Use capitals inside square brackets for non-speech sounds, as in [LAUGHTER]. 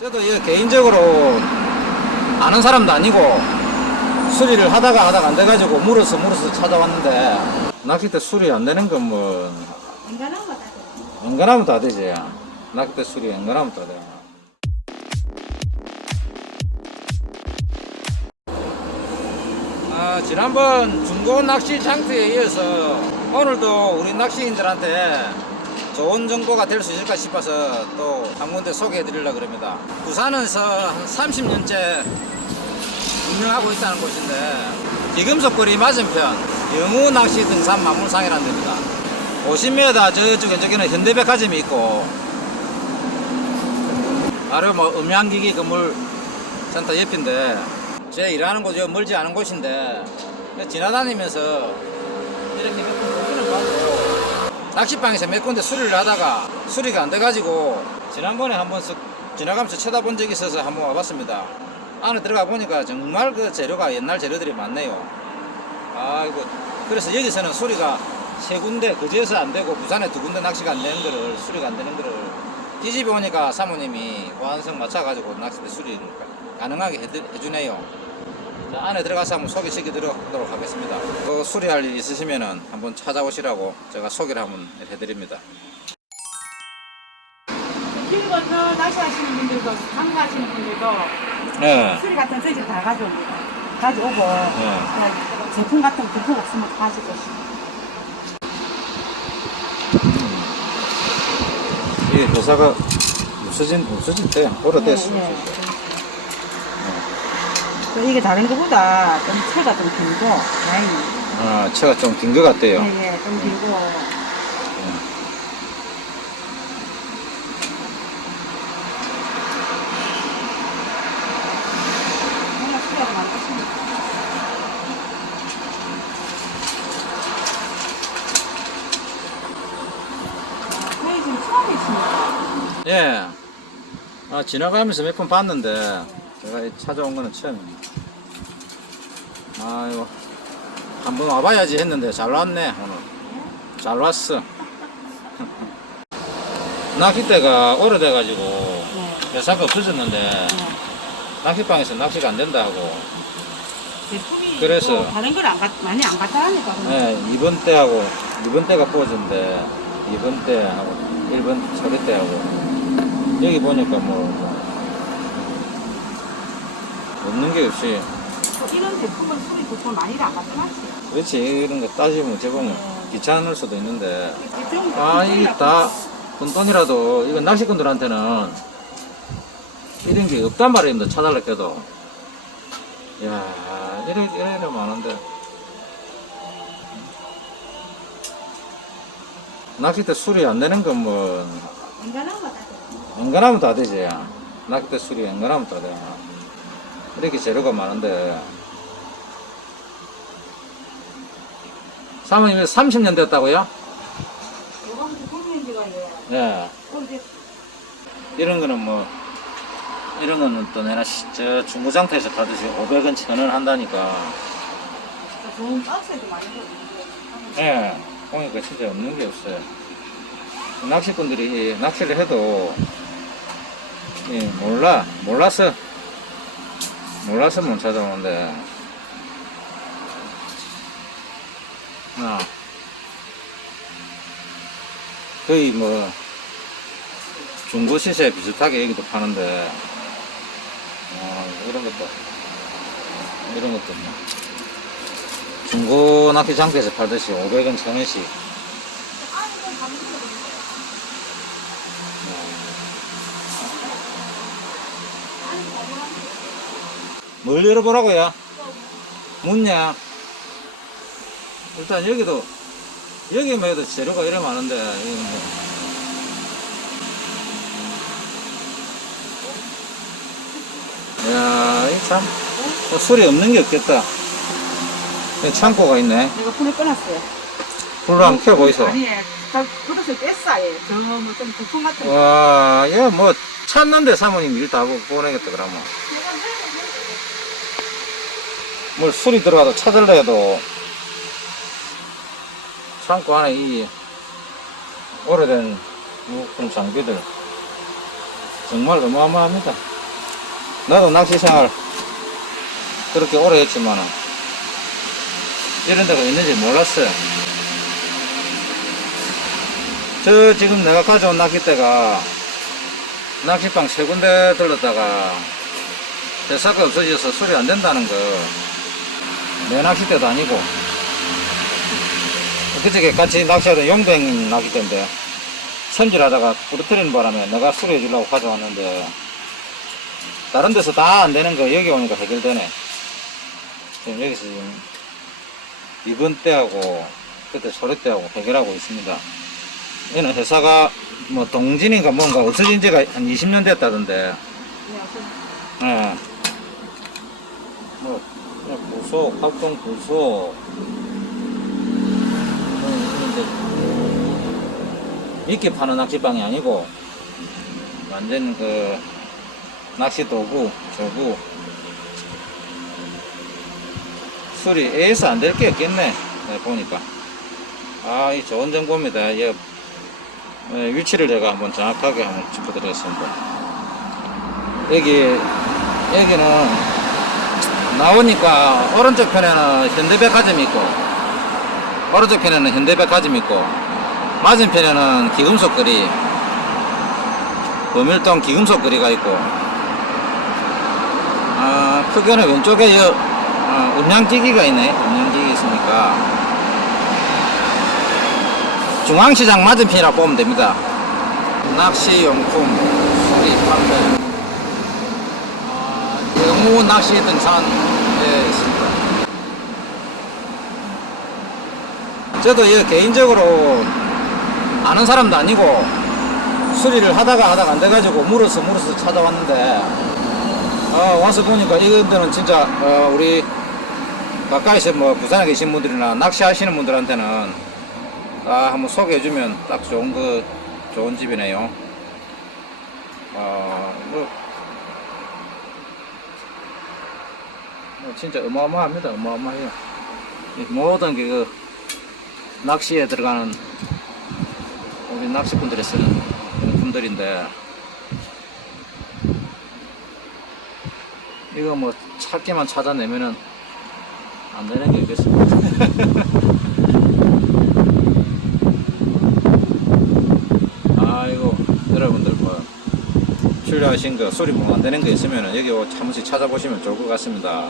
저도 이거 개인적으로 아는 사람도 아니고 수리를 하다가 하다가 안 돼가지고 물어서 물어서 찾아왔는데 낚싯대 수리 안 되는 건뭐 인간한 거다. 엉간하면 다 되지 낚싯대 수리 엉간하면 다 돼. 아, 지난번 중고 낚시 장터에 이어서 오늘도 우리 낚시인들한테 좋은 정보가 될 수 있을까 싶어서 또 한 군데 소개해 드리려고 그럽니다. 부산에서 한 30년째 운영하고 있다는 곳인데 지금석 거리 맞은편 영우 낚시 등산 만물상이라는 데입니다. 50m 저쪽에 저기는 현대백화점이 있고 바로 뭐 음향기기 건물 센터 옆인데 제 일하는 곳이 멀지 않은 곳인데 지나다니면서 이렇게 낚시방에서 몇 군데 수리를 하다가 수리가 안 돼가지고 지난번에 한번 쓱 지나가면서 쳐다본 적이 있어서 한번 와봤습니다. 안에 들어가 보니까 정말 그 재료가 옛날 재료들이 많네요. 아이고 그래서 여기서는 수리가 세 군데 그제서 안 되고 부산에 두 군데 낚시가 안 되는 거를 수리가 안 되는 거를 이 집에 오니까 사모님이 보안성 맞춰가지고 낚싯대 수리 가능하게 해드- 해주네요. 자, 안에 들어가서 한번 소개시켜 드리도록 하겠습니다. 그 수리할 일 있으시면은 한번 찾아오시라고 제가 소개를 한번 해드립니다. 길 건너 낚시하시는 분들도, 강가하시는 분들도 네. 수리 같은 저희 다 가져옵니다. 가져오고, 그냥 제품 같은 거 제품 없으면 가지고. 이 회사가 없어진 없어진 때 오래됐어. 예, 예. 또 이게 다른 것보다 좀 채가 좀 길고, 다행히. 아, 차가 좀 긴 것 같대요. 예, 예, 좀 길고. 지금 처음 있습니다. 예. 아, 지나가면서 몇 번 봤는데, 제가 이 찾아온 거는 처음입니다. 아이고, 한번 와봐야지 했는데, 잘 왔네, 오늘. 잘 왔어. [LAUGHS] 낚싯대가 오래돼가지고, 네. 회사가 없어졌는데, 네. 낚시방에서 낚시가 안 된다고, 제품이 그래서- 또 다른 걸 안 갖, 많이 안 갖다 하니까 예, 2번 때하고, 2번 때가 부어졌는데, 2번 때하고, 1번 처리 때하고, 여기 보니까 뭐, 뭐 없는 게 없이, 또 이런 제품은 수리 보통 안 갖다 놨지. 그렇지. 이런 거 따지면 어찌 보면 귀찮을 수도 있는데. 아 이게 다 돈돈이라도. 이건 낚시꾼들한테는 이런 게 없단 말입니다 차달라 해도. 야 이래 이래 이래 많은데. 낚싯대 수리 안 되는 건 뭐. 인간한 거다. 엉간하면 다 되지. 낚싯대 수리 엉간하면 다돼 이렇게 재료가 많은데. 사모님 30년 됐다고요? 예. 이런 거는 뭐 이런 거는 또 내가 시- 저 중고장터에서 받으시 500원 천원 한다니까. 좋은 박스에도 많이 들어있는데. 예. 보니까 진짜 없는 게 없어요. 낚시꾼들이 낚시를 해도 예, 몰라. 몰라서 몰라서 못 찾아오는데. 아. 거의 뭐 중고 시세 비슷하게 여기도 파는데. 아, 이런 것도 이런 것도 뭐 중고 낚시 장터에서 팔듯이 500원, 1000원씩 뭘 열어보라고요? 문냐? 일단 여기도 여기만 해도 재료가 이래 많은데 이거 뭐. 야, 이 참 뭐 소리 없는 게 없겠다. 여기 창고가 있네. 내가 불을 꺼놨어요. 불로 한번 켜보이소. 아니, 저 그릇을 뺐어, 예. 저뭐 좀 부품 같은 거. 와, 얘 뭐 찾는데 사모님 일 다 보내겠다 그러면. 뭘 술이 들어가도 찾을래 해도 창고 안에 이 오래된 부품 장비들 정말 어마어마합니다. 나도 낚시 생활 그렇게 오래 했지만은 이런 데가 있는지 몰랐어요. 저 지금 내가 가져온 낚싯대가 낚시방 세 군데 들렀다가 대사가 없어져서 수리 안 된다는 거. 내 낚싯대도 아니고. 그저께 같이 낚시하던 용병 낚싯대인데 손질하다가 부러뜨리는 바람에 내가 수리해 주려고 가져왔는데 다른 데서 다 안 되는 거 여기 오니까 해결되네. 지금 여기서 지금 이번 때하고 그때 소리 때하고 해결하고 있습니다. 얘는 회사가 뭐 동진인가 뭔가 없어진 지가 한 20년 됐다던데. 예. 뭐, 그냥 부소. 음, 이제 이렇게 파는 낚시방이 아니고, 완전 그, 낚시 도구, 저구. 수리, 에서 안될 게 없겠네. 네, 보니까. 아, 이 좋은 정보입니다. 예, 예, 위치를 제가 한번 정확하게 한번 짚어드리겠습니다. 여기, 여기는 나오니까 오른쪽 편에는 현대백화점이 있고, 오른쪽 편에는 현대백화점이 있고, 맞은편에는 기금속 거리, 범일동 기금속 거리가 있고, 아, 크게는 왼쪽에 여, 아, 음향기기가 있네. 음향기기 있으니까. 중앙시장 맞은편이라고 보면 됩니다. 낚시용품, 수리 판매. 아, 영우 낚시 등산에 있습니다. 저도 이 개인적으로 아는 사람도 아니고 수리를 하다가 하다가 안 돼가지고 물어서 물어서 찾아왔는데 어, 와서 보니까 이분들은 진짜 어, 우리 가까이서 뭐 부산에 계신 분들이나 낚시하시는 분들한테는 아, 한번 소개해주면 딱 좋은 그 좋은 집이네요. 아, 뭐, 진짜 어마어마합니다. 어마어마해요. 이 모든 게 그 낚시에 들어가는 우리 낚시꾼들이 쓰는 용품들인데 이거 뭐 찾기만 찾아내면은 안 되는 게 있겠습니다. [LAUGHS] 아이고 여러분들 뭐 필요하신 거 소리 뭐안 되는 거 있으면은 여기 한 번씩 찾아보시면 좋을 것 같습니다.